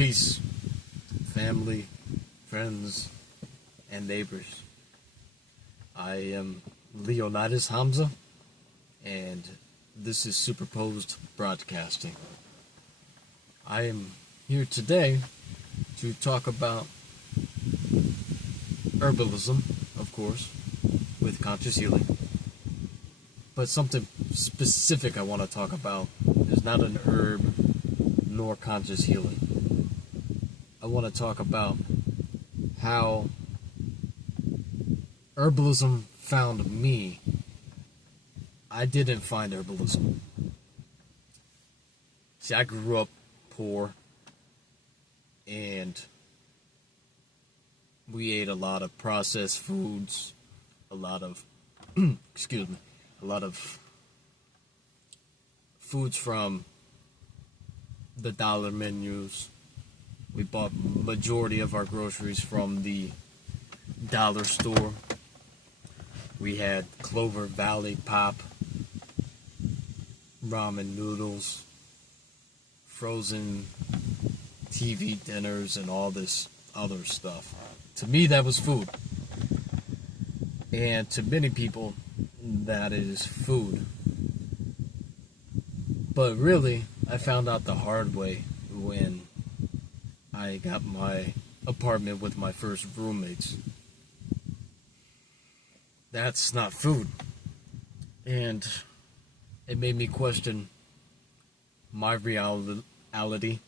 Peace, family, friends, and neighbors. I am Leonidas Hamza, and this is Superposed Broadcasting. I am here today to talk about herbalism, of course, with conscious healing. But something specific I want to talk about is not an herb nor conscious healing. I want to talk about how herbalism found me. I didn't find herbalism. See, I grew up poor, and we ate a lot of processed foods, a lot of, a lot of foods from the dollar menus. We bought majority of our groceries from the dollar store. We had Clover Valley Pop, ramen noodles, frozen TV dinners, and all this other stuff. To me, that was food. And to many people, that is food. But really, I found out the hard way when I got my apartment with my first roommates. That's not food. And it made me question my reality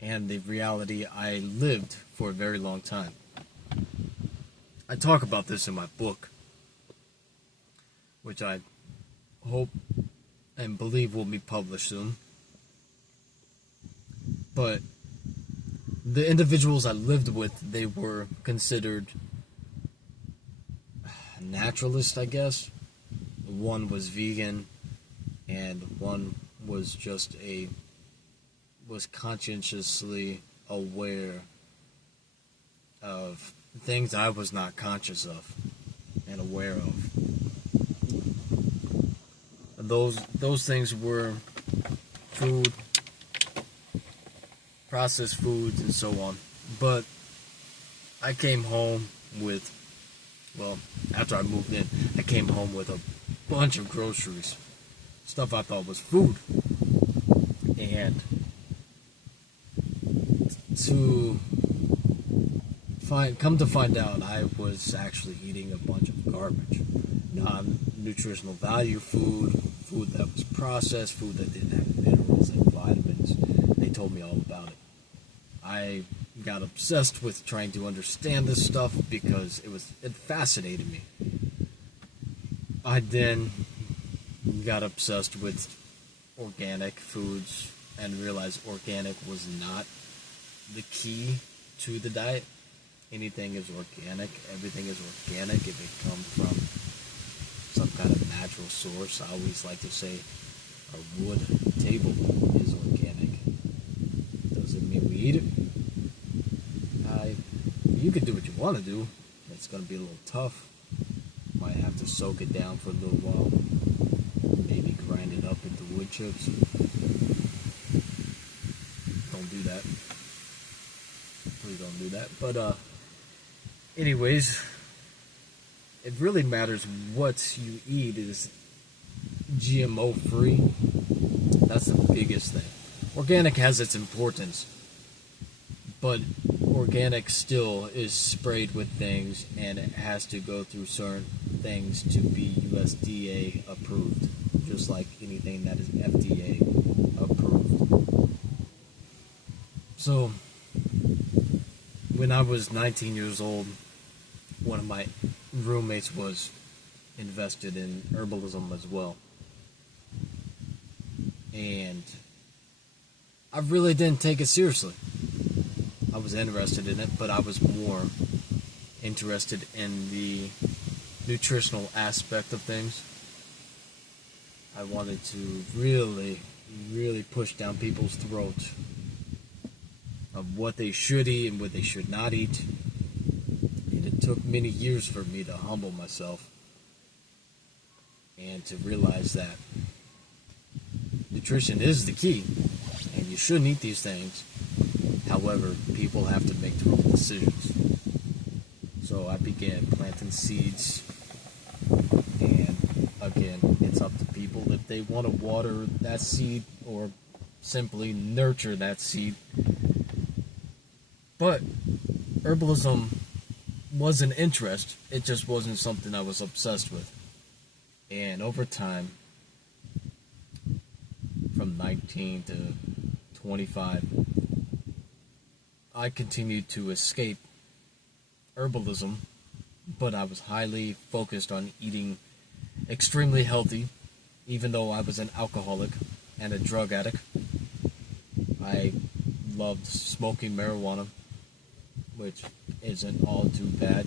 and the reality I lived for a very long time. I talk about this in my book, which I hope and believe will be published soon. But the individuals I lived with, they were considered naturalist, I guess. One was vegan, and one was was conscientiously aware of things I was not conscious of and aware of. Those things were food, processed foods, and so on. But I came home with, after I moved in, I came home with a bunch of groceries. Stuff I thought was food. And come to find out, I was actually eating a bunch of garbage. Non-nutritional value food that was processed, food that didn't have minerals and vitamins. They told me all about it. I got obsessed with trying to understand this stuff because it fascinated me. I then got obsessed with organic foods and realized organic was not the key to the diet. Anything is organic. Everything is organic if it comes from some kind of natural source. I always like to say a wood table is organic. Doesn't mean we eat it. You can do what you want to do. It's going to be a little tough. Might have to soak it down for a little while. Maybe grind it up into wood chips. Don't do that. Please don't do that. But anyways, it really matters what you eat is GMO free. That's the biggest thing. Organic has its importance, but organic still is sprayed with things, and it has to go through certain things to be USDA approved, just like anything that is FDA approved. So, when I was 19 years old, one of my roommates was invested in herbalism as well. And I really didn't take it seriously. I was interested in it, but I was more interested in the nutritional aspect of things. I wanted to really, really push down people's throats of what they should eat and what they should not eat. And it took many years for me to humble myself and to realize that nutrition is the key, and you shouldn't eat these things. However, people have to make their own decisions. So I began planting seeds, and again, it's up to people if they want to water that seed or simply nurture that seed. But herbalism was an interest, it just wasn't something I was obsessed with. And over time, from 19 to 25, I continued to escape herbalism, but I was highly focused on eating extremely healthy, even though I was an alcoholic and a drug addict. I loved smoking marijuana, which isn't all too bad.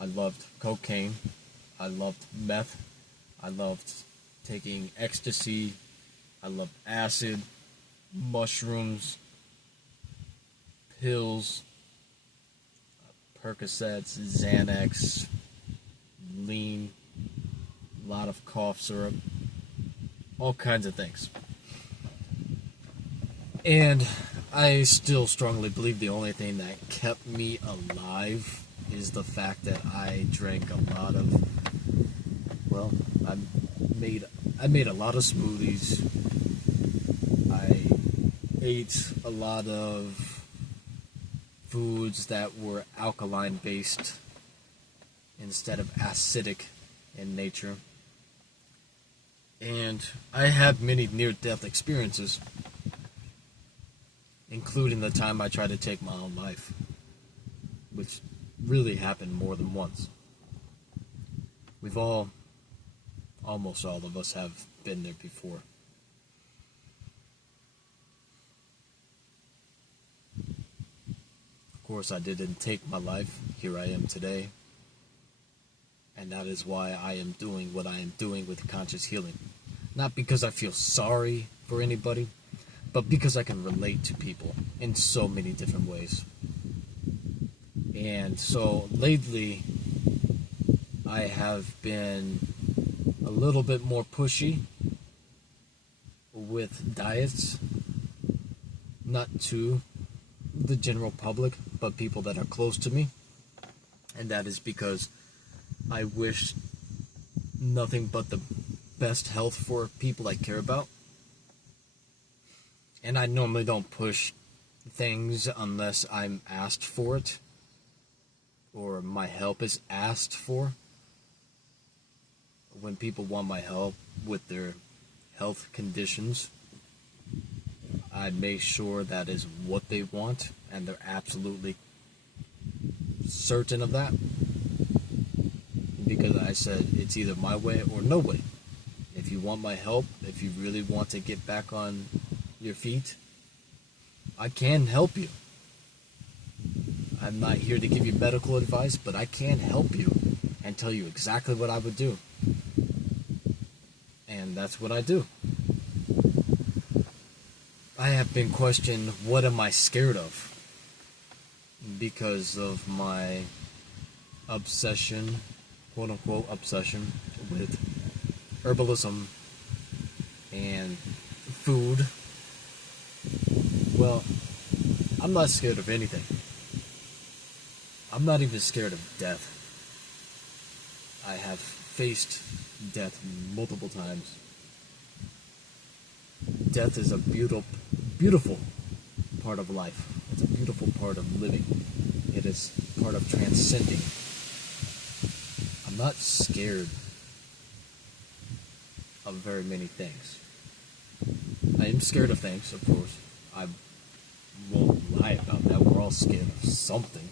I loved cocaine. I loved meth. I loved taking ecstasy. I loved acid, mushrooms, pills, Percocets, Xanax, lean, a lot of cough syrup, all kinds of things. And I still strongly believe the only thing that kept me alive is the fact that I drank a lot of, well, I made a lot of smoothies. I ate a lot of foods that were alkaline based instead of acidic in nature. And I had many near-death experiences, including the time I tried to take my own life, which really happened more than once. Almost all of us have been there before. Of course, I didn't take my life. Here I am today. And that is why I am doing what I am doing with conscious healing. Not because I feel sorry for anybody, but because I can relate to people in so many different ways. And so lately, I have been a little bit more pushy with diets, not to the general public, but people that are close to me. And that is because I wish nothing but the best health for people I care about. And I normally don't push things unless I'm asked for it, or my help is asked for. When people want my help with their health conditions, I make sure that is what they want, and they're absolutely certain of that. Because I said it's either my way or no way. If you want my help, if you really want to get back on your feet, I can help you. I'm not here to give you medical advice, but I can help you and tell you exactly what I would do. And that's what I do. I have been questioned, what am I scared of? Because of my obsession, quote unquote obsession, with herbalism and food. Well, I'm not scared of anything. I'm not even scared of death. I have faced death multiple times. Death is a beautiful part of life. It's a beautiful part of living. It is part of transcending. I'm not scared of very many things. I am scared of things, of course. I won't lie about that. We're all scared of something.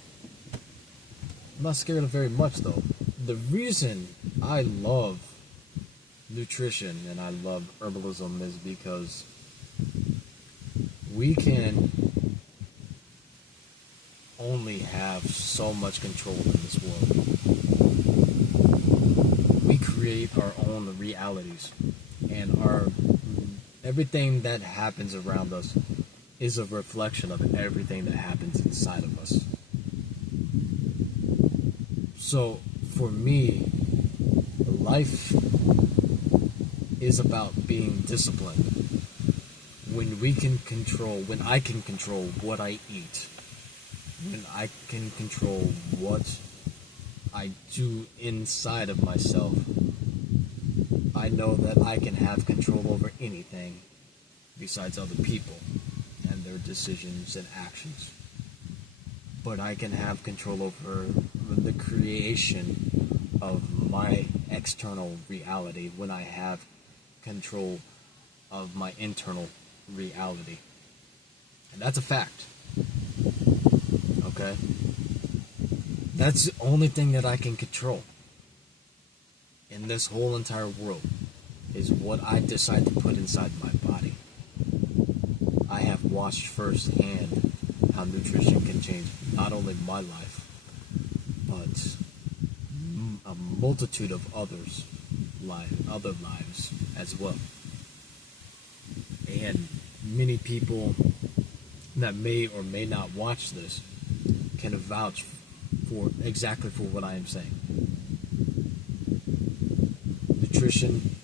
I'm not scared of very much, though. The reason I love nutrition and I love herbalism is because we can only have so much control in this world. We create our own realities, and everything that happens around us is a reflection of everything that happens inside of us. So for me, life is about being disciplined. when I can control what I eat, when I can control what I do inside of myself, I know that I can have control over anything besides other people and their decisions and actions. But I can have control over the creation of my external reality when I have control of my internal reality. And that's a fact. Okay? That's the only thing that I can control in this whole entire world, is what I decide to put inside my body. I have watched firsthand how nutrition can change not only my life, but a multitude of other lives as well. And many people that may or may not watch this can vouch for what I am saying. Nutrition,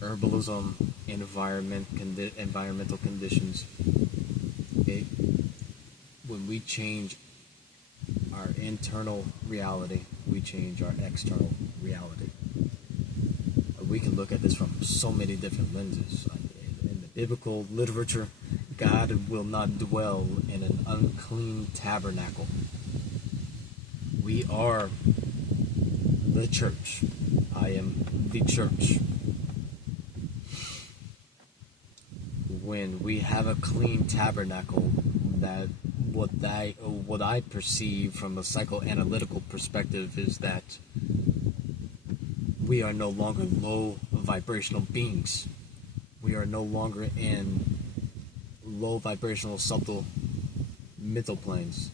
herbalism, environmental conditions. When we change our internal reality, we change our external reality. We can look at this from so many different lenses. In the biblical literature, God will not dwell in an unclean tabernacle. We are the church. I am the church. When we have a clean tabernacle, that what I perceive from a psychoanalytical perspective is that we are no longer low vibrational beings. We are no longer in low vibrational subtle mental planes.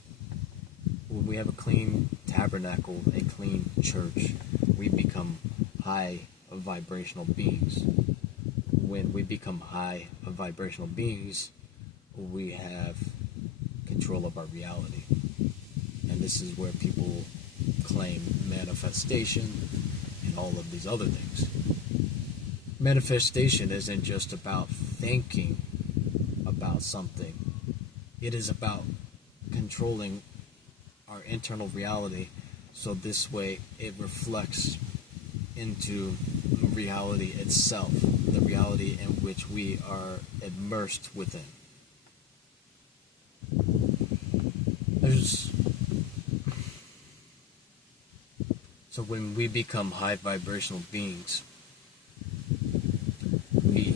When we have a clean tabernacle, a clean church, we become high vibrational beings. When we become high vibrational beings, we have control of our reality. And this is where people claim manifestation and all of these other things. Manifestation isn't just about thinking about something. It is about controlling our internal reality, so this way it reflects into reality itself, the reality in which we are immersed within. So when we become high vibrational beings, we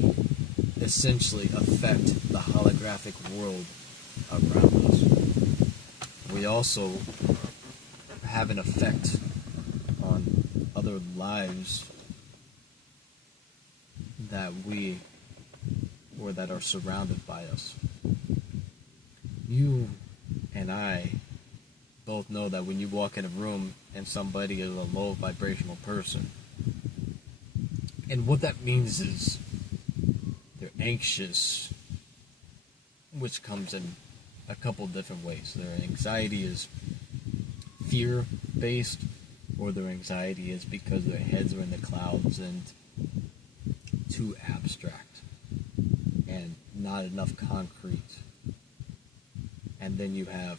essentially affect the holographic world around us. We also have an effect on other lives that are surrounded by us. You and I both know that when you walk in a room and somebody is a low vibrational person, and what that means is they're anxious, which comes in a couple different ways. Their anxiety is fear-based, or their anxiety is because their heads are in the clouds and too abstract and not enough concrete. And then you have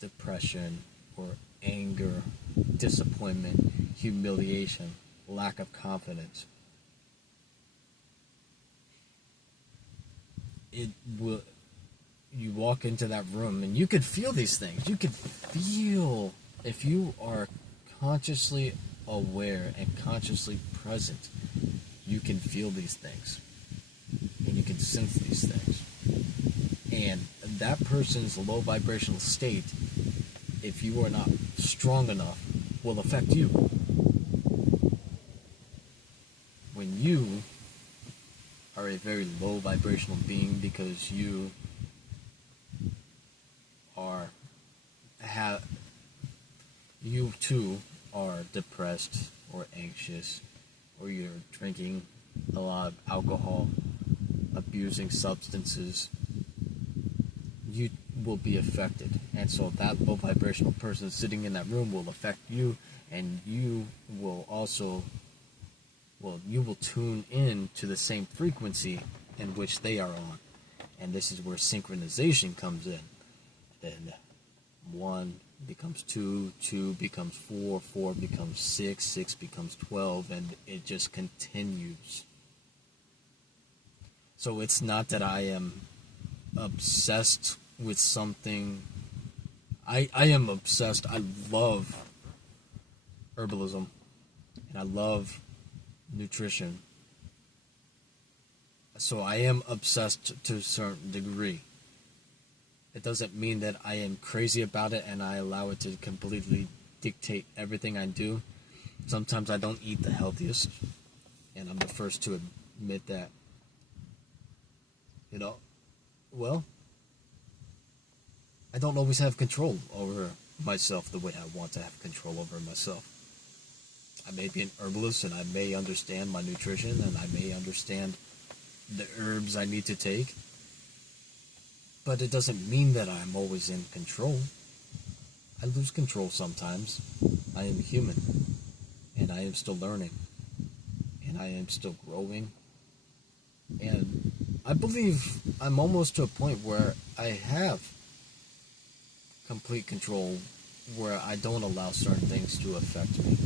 depression or anger, disappointment, humiliation, lack of confidence. You walk into that room and you can feel these things. You can feel, if you are consciously aware and consciously present, you can feel these things. And you can sense these things. And that person's low vibrational state, if you are not strong enough, will affect you. When you are a very low vibrational being because you too are depressed or anxious, or you're drinking a lot of alcohol, abusing substances, you will be affected. And so that low vibrational person sitting in that room will affect you, and you will tune in to the same frequency in which they are on. And this is where synchronization comes in. Then 1 becomes 2, 2 becomes 4, 4 becomes 6, 6 becomes 12, and it just continues. So it's not that I am obsessed with something. I am obsessed. I love herbalism, and I love nutrition. So I am obsessed to a certain degree. It doesn't mean that I am crazy about it and I allow it to completely dictate everything I do. Sometimes I don't eat the healthiest, and I'm the first to admit that. Well, I don't always have control over myself the way I want to have control over myself. I may be an herbalist and I may understand my nutrition and I may understand the herbs I need to take, but it doesn't mean that I'm always in control. I lose control sometimes. I am human, and I am still learning, and I am still growing, and I believe I'm almost to a point where I have complete control, where I don't allow certain things to affect me,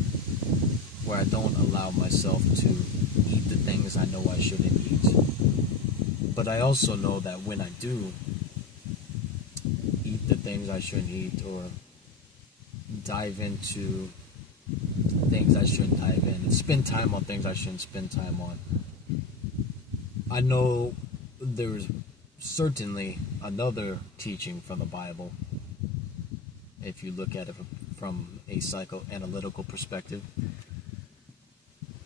where I don't allow myself to eat the things I know I shouldn't eat. But I also know that when I do eat the things I shouldn't eat, or dive into things I shouldn't dive in, and spend time on things I shouldn't spend time on, I know there's certainly another teaching from the Bible, if you look at it from a psychoanalytical perspective,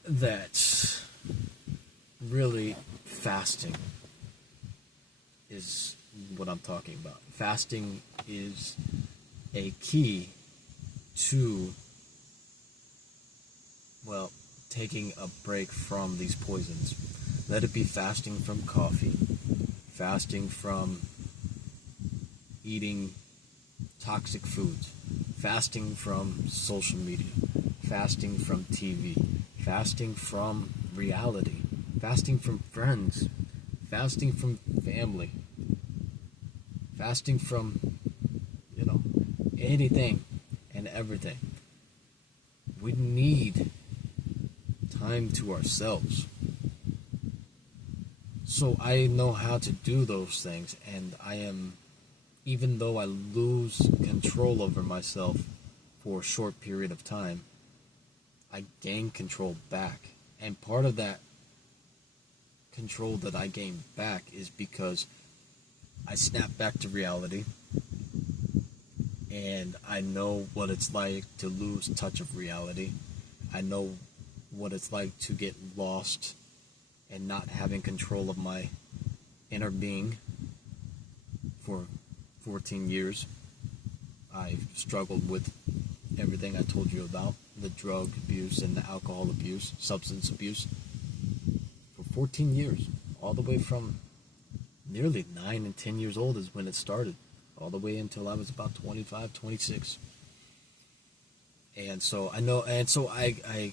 that really fasting is what I'm talking about. Fasting is a key to, well, taking a break from these poisons. Let it be fasting from coffee, fasting from eating toxic foods, fasting from social media, fasting from TV, fasting from reality, fasting from friends, fasting from family, fasting from, anything and everything. We need time to ourselves. So I know how to do those things, and even though I lose control over myself for a short period of time, I gain control back. And part of that control that I gain back is because I snap back to reality, and I know what it's like to lose touch of reality. I know what it's like to get lost and not having control of my inner being. For 14 years, I've struggled with everything I told you about, the drug abuse and the alcohol abuse, substance abuse, for 14 years, all the way from nearly 9 and 10 years old is when it started, all the way until I was about 25, 26. And so I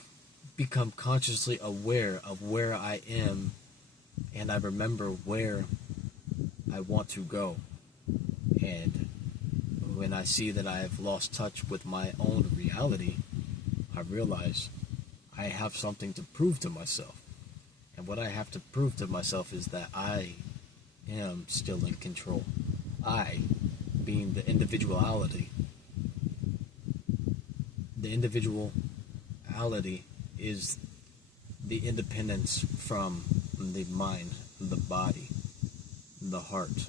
become consciously aware of where I am, and I remember where I want to go. And when I see that I have lost touch with my own reality, I realize I have something to prove to myself. And what I have to prove to myself is that I am still in control. I, being the individuality. The individuality is the independence from the mind, the body, the heart.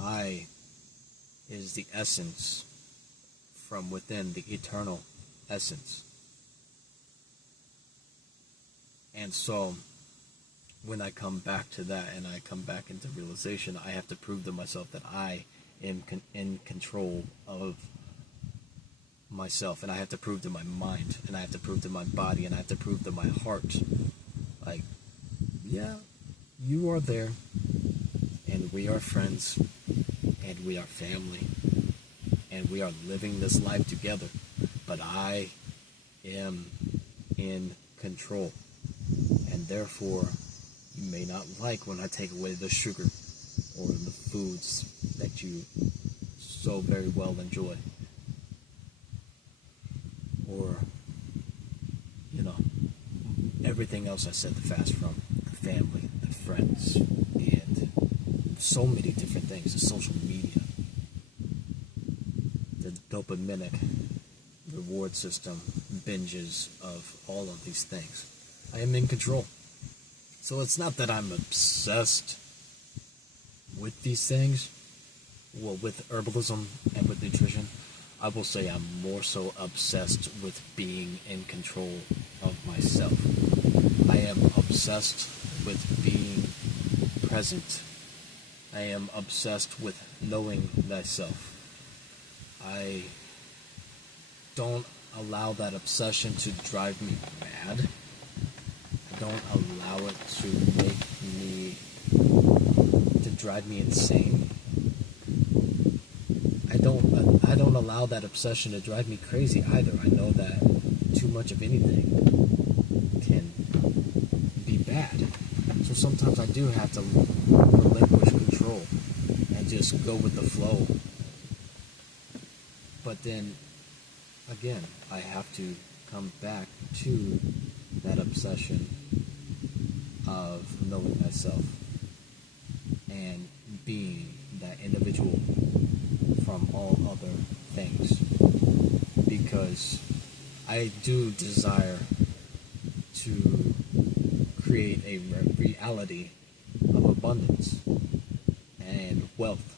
I is the essence from within, the eternal essence. And so when I come back to that and I come back into realization, I have to prove to myself that I am in control of myself, and I have to prove to my mind, and I have to prove to my body, and I have to prove to my heart, like, yeah, you are there, and we are friends, and we are family, and we are living this life together, but I am in control, and therefore you may not like when I take away the sugar, or foods that you so very well enjoy. Or, you know, everything else I said to fast from, the family, the friends, and so many different things, the social media, the dopaminic reward system, binges of all of these things. I am in control. So it's not that I'm obsessed with these things, well, with herbalism and with nutrition. I will say I'm more so obsessed with being in control of myself. I am obsessed with being present. I am obsessed with knowing thyself. I don't allow that obsession to drive me mad. I don't allow it to drive me insane. I don't allow that obsession to drive me crazy either. I know that too much of anything can be bad. So sometimes I do have to relinquish control and just go with the flow. But then, again, I have to come back to that obsession of knowing thyself and being that individual from all other things, because I do desire to create a reality of abundance and wealth.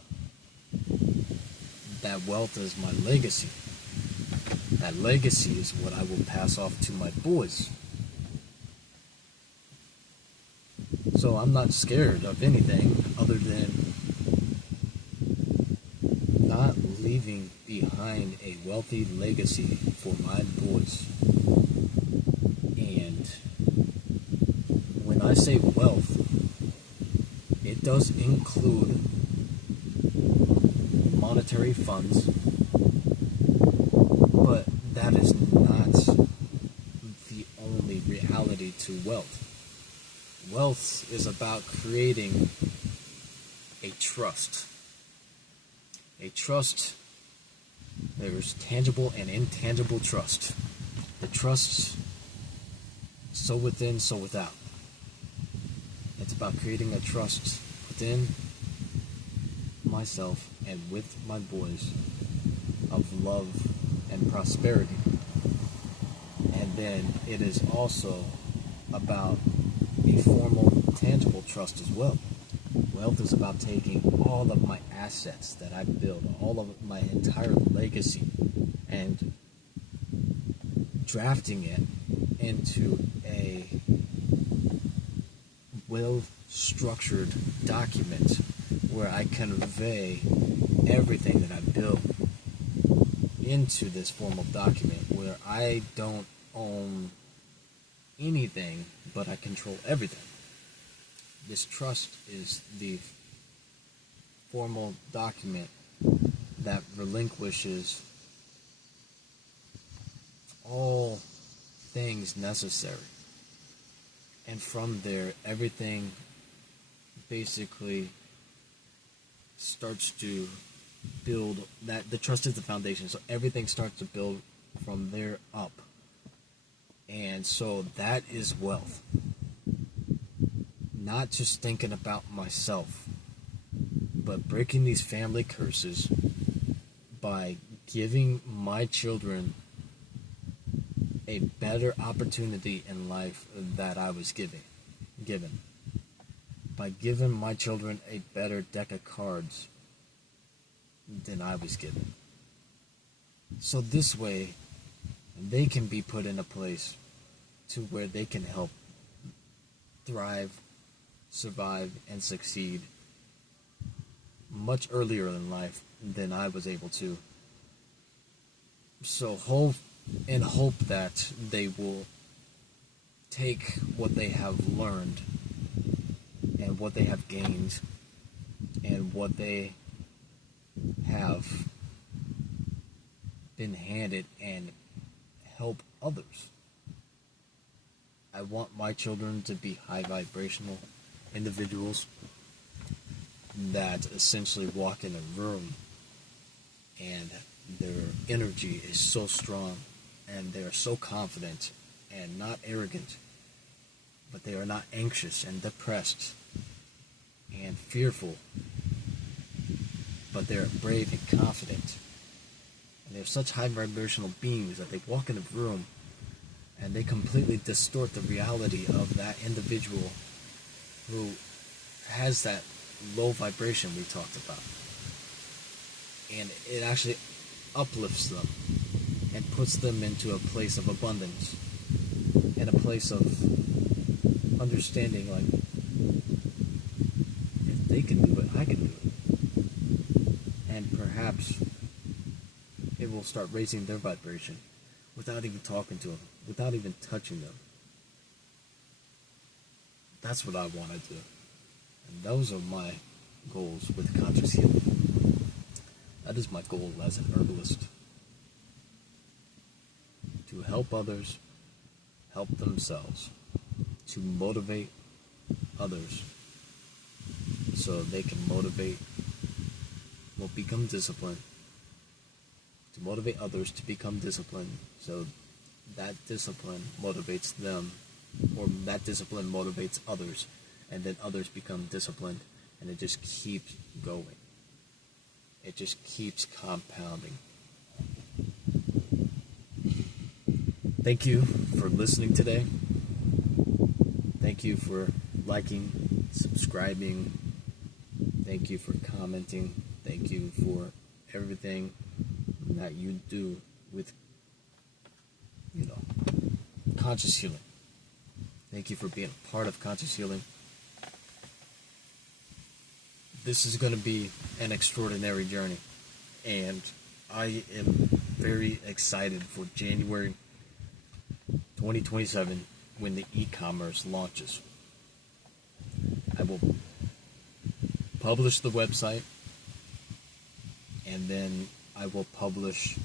That wealth is my legacy. That legacy is what I will pass off to my boys. So I'm not scared of anything other than not leaving behind a wealthy legacy for my boys. And when I say wealth, it does include monetary funds, but that is not the only reality to wealth. Wealth is about creating a trust. A trust, there's tangible and intangible trust. The trust, so within, so without. It's about creating a trust within myself and with my boys of love and prosperity. And then it is also about the formal, tangible trust as well. Wealth is about taking all of my assets that I built, all of my entire legacy, and drafting it into a well-structured document where I convey everything that I built into this formal document, where I don't own anything, but I control everything. This trust is the formal document that relinquishes all things necessary. And from there, everything basically starts to build. That the trust is the foundation, so everything starts to build from there up. And so that is wealth. Not just thinking about myself, but breaking these family curses by giving my children a better opportunity in life that I was given. By giving my children a better deck of cards than I was given. So this way, they can be put in a place to where they can help thrive, survive, and succeed much earlier in life than I was able to. So hope that they will take what they have learned and what they have gained and what they have been handed and help others. I want my children to be high vibrational individuals that essentially walk in a room and their energy is so strong and they are so confident and not arrogant, but they are not anxious and depressed and fearful, but they're brave and confident. And they're such high vibrational beings that they walk in a room and they completely distort the reality of that individual who has that low vibration we talked about. And it actually uplifts them and puts them into a place of abundance and a place of understanding, like, if they can do it, I can do it. And perhaps it will start raising their vibration without even talking to them, without even touching them. That's what I want to do. And those are my goals with conscious healing. That is my goal as an herbalist. To help others help themselves. To motivate others so they can become disciplined. To motivate others to become disciplined so that discipline motivates them, or that discipline motivates others, and then others become disciplined, and it just keeps going. It just keeps compounding. Thank you for listening today. Thank you for liking, subscribing. Thank you for commenting. Thank you for everything that you do with, conscious healing. Thank you for being a part of conscious healing. This is going to be an extraordinary journey, and I am very excited for January 2027 when the e-commerce launches. I will publish the website, and then I will publish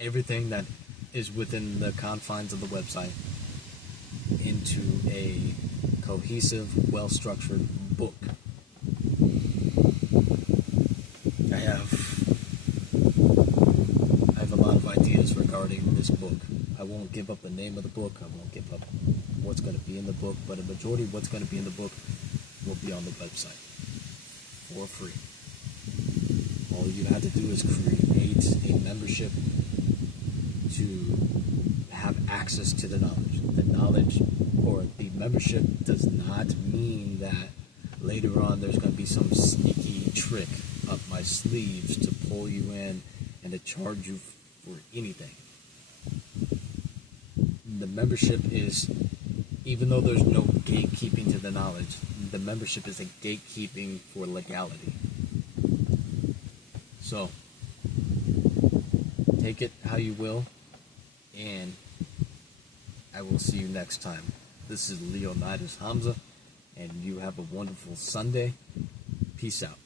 everything that is within the confines of the website into a cohesive, well-structured book. I have a lot of ideas regarding this book. I won't give up the name of the book. I won't give up what's going to be in the book, but a majority of what's going to be in the book will be on the website for free. All you have to do is create a membership to have access to the knowledge. The knowledge or the membership does not mean that later on there's going to be some sneaky trick up my sleeves to pull you in and to charge you for anything. The membership is, even though there's no gatekeeping to the knowledge, the membership is a gatekeeping for legality. So, take it how you will, and I will see you next time. This is Leonidas Hamza, and you have a wonderful Sunday. Peace out.